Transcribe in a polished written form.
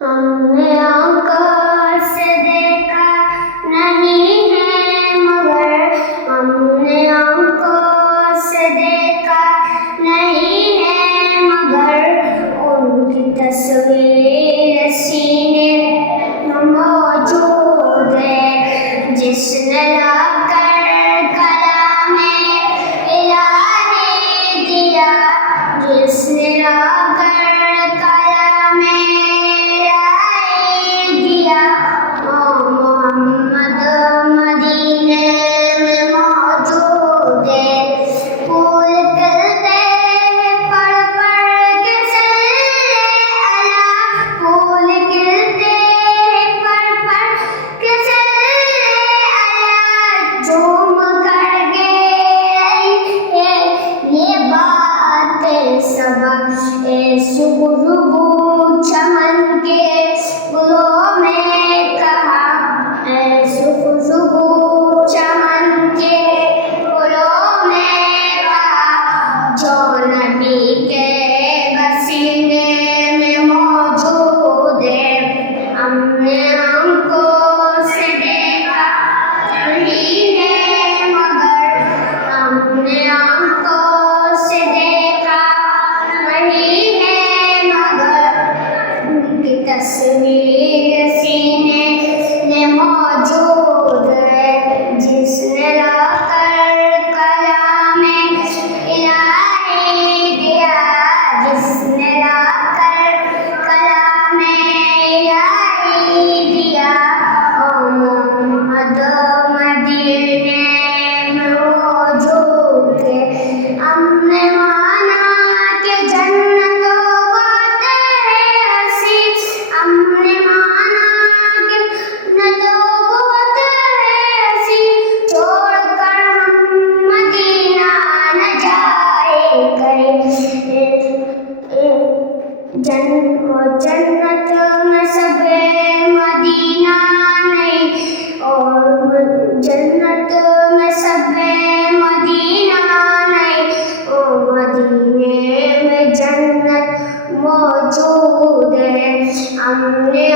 ہم نے آنکھوں سے دیکھا نہیں ہے مگر ہم نے آنکھوں سے دیکھا نہیں ہے مگر ان کی تصویر سینے میں موجود ہے جس نے لا کر کلام الہی دیا جس نے لا کر کلام محمد مدینے میں موجود ہے پھول کھلتے ہیں پڑھ پڑھ کے صلی اللہ پھول کھلتے ہیں پڑھ پڑھ کے صلی اللہ جھوم کر گئے یہ باتیں سب ایسی خوشبو چمن کے گلوں میں کہا ایسی خوشبو چمن کے گلوں میں کہا جو نبی کے پسینے میں موجود ہے ہم نے آنکھوں سے دیکھا نہیں ہے مگر ہم نے آنکھوں سے دیکھا نہیں ہے مگر ان کی تصویر سینے میں موجود ہے جس نے لا کر کلام الہی دیا جس نے لا کر کلام الہی دیا محمد مدینے میں موجود ہے ہم نے مانا کہ جنتوں بہت ہے ہنسی ہم نے مانا کہ جنتوں بہت ہے ہنسی چھوڑ کر ہم مدینہ نہ جائے کریں جنت میں سب مدینہ نہیں اور جنت میں سب مدینہ نہیں اور مدینے میں جنت موجود ہے ہم نے